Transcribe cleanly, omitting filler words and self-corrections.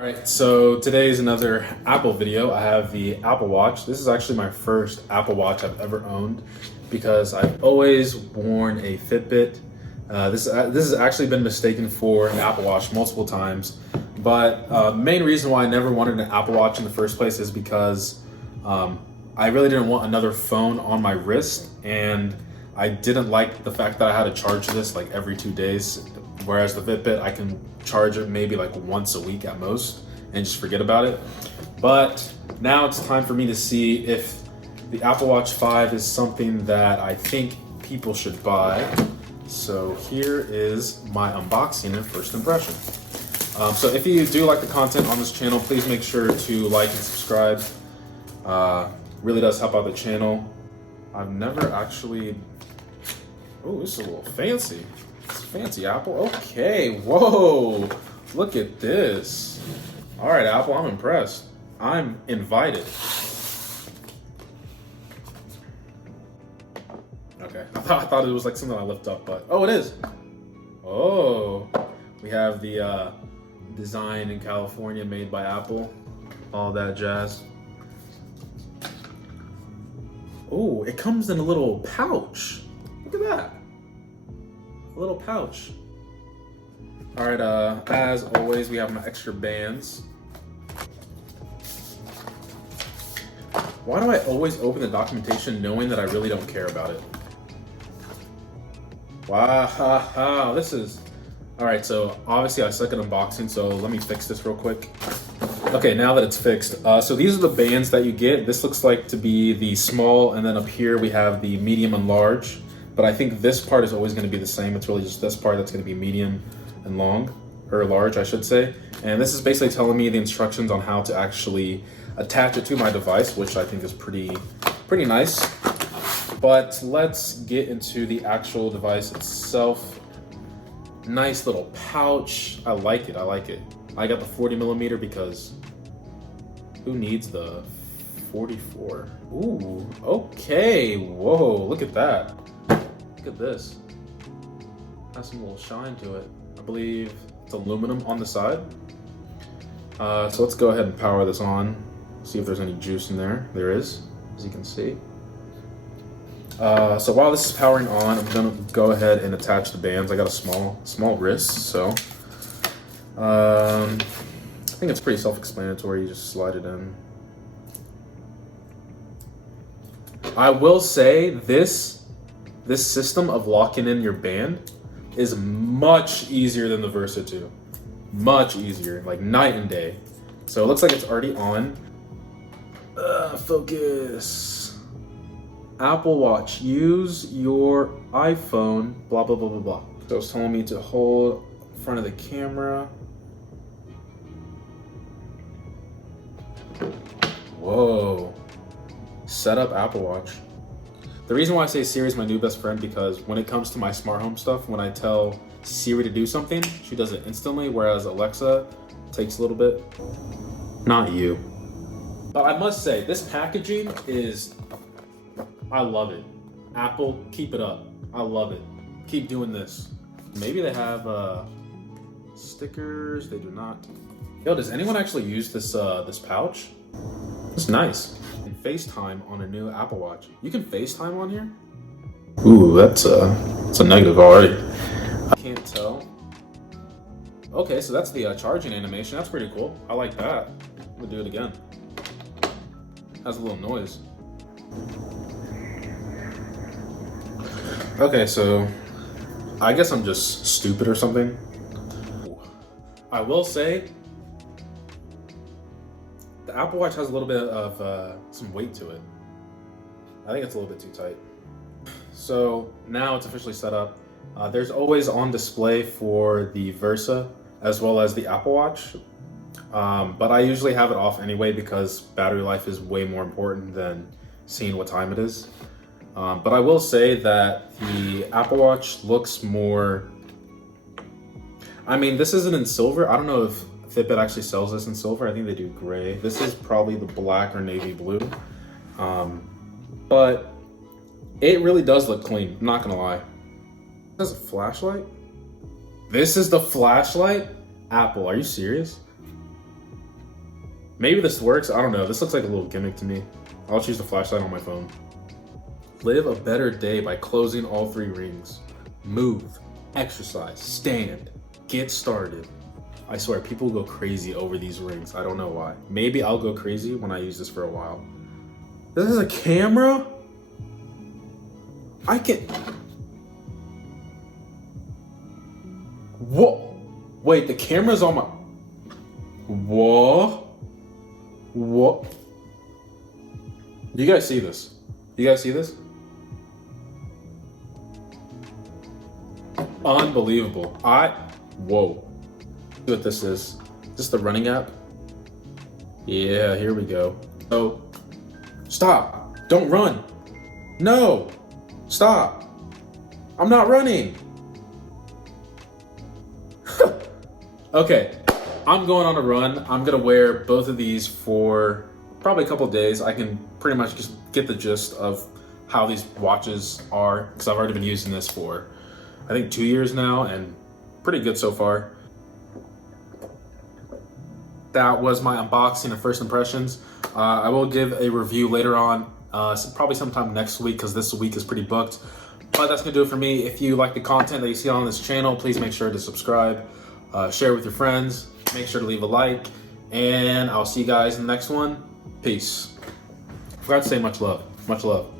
All right, so today is another Apple video. I have the Apple Watch. This is actually my first Apple Watch I've ever owned because I've always worn a Fitbit. This has actually been mistaken for an Apple Watch multiple times, but main reason why I never wanted an Apple Watch in the first place is because I really didn't want another phone on my wrist, and I didn't like the fact that I had to charge this like every 2 days. Whereas the Fitbit, I can charge it maybe like once a week at most and just forget about it. But now it's time for me to see if the Apple Watch 5 is something that I think people should buy. So here is my unboxing and first impression. So if you do like the content on this channel, please make sure to like and subscribe. Really does help out the channel. I've never actually, oh, this is a little fancy. It's fancy, Apple. Okay, whoa, look at this. All right, Apple, I'm impressed. I'm invited. Okay, I thought it was like something I lift up, but oh, it is. Oh, we have the design in California made by Apple, all that jazz. Oh, it comes in a little pouch. Look at that. A little pouch. All right, as always, we have my extra bands. Why do I always open the documentation knowing that I really don't care about it? Wow, this is... All right, so obviously I suck at unboxing, so let me fix this real quick. Okay, now that it's fixed, so these are the bands that you get. This looks like to be the small, and then up here we have the medium and large. But I think this part is always going to be the same. It's really just this part that's going to be medium and long, or large, I should say. And this is basically telling me the instructions on how to actually attach it to my device, which I think is pretty nice. But let's get into the actual device itself. Nice little pouch. I like it. I got the 40 millimeter because who needs the 44? Ooh, okay. Whoa, look at that. Look at this. Has some little shine to it. I believe it's aluminum on the side. So let's go ahead and power this on. See if there's any juice in there. There is, as you can see. So while this is powering on, I'm gonna go ahead and attach the bands. I got a small wrist, so I think it's pretty self-explanatory. You just slide it in. I will say this system of locking in your band is much easier than the Versa 2. Much easier, like night and day. So it looks like it's already on. Focus. Apple Watch, use your iPhone, blah, blah, blah, blah, blah. So it's telling me to hold in front of the camera. Whoa. Set up Apple Watch. The reason why I say Siri is my new best friend because when it comes to my smart home stuff, when I tell Siri to do something, she does it instantly, whereas Alexa takes a little bit. Not you. But I must say, this packaging is, I love it. Apple, keep it up. I love it. Keep doing this. Maybe they have stickers, they do not. Yo, does anyone actually use this pouch? It's nice. FaceTime on a new Apple Watch. You can FaceTime on here? Ooh, that's a negative already. I can't tell. Okay, so that's the charging animation. That's pretty cool. I like that. I'm gonna do it again. Has a little noise. Okay, so I guess I'm just stupid or something. I will say the Apple Watch has a little bit of some weight to it. I think it's a little bit too tight. So now it's officially set up. There's always on display for the Versa as well as the Apple Watch. But I usually have it off anyway because battery life is way more important than seeing what time it is. But I will say that the Apple Watch looks more... I mean, this isn't in silver. I don't know if Fitbit actually sells this in silver. I think they do gray. This is probably the black or navy blue. But it really does look clean, I'm not gonna lie. That's a flashlight? This is the flashlight? Apple, are you serious? Maybe this works. I don't know. This looks like a little gimmick to me. I'll choose the flashlight on my phone. Live a better day by closing all 3 rings. Move, exercise, stand, get started. I swear, people go crazy over these rings. I don't know why. Maybe I'll go crazy when I use this for a while. This is a camera? I can... Whoa. Wait, the camera's on my... Whoa. What? You guys see this? You guys see this? Unbelievable. Whoa. See what this is. Is this the running app? Yeah, here we go. Oh, stop. Don't run. No. Stop. I'm not running. Okay, I'm going on a run. I'm gonna wear both of these for probably a couple of days. I can pretty much just get the gist of how these watches are, because I've already been using this for, I think, 2 years now, and pretty good so far. That was my unboxing and first impressions. I will give a review later on, probably sometime next week, because this week is pretty booked. But that's gonna do it for me. If you like the content that you see on this channel, please make sure to subscribe, share with your friends, make sure to leave a like, and I'll see you guys in the next one. Peace. Forgot to say much love. Much love.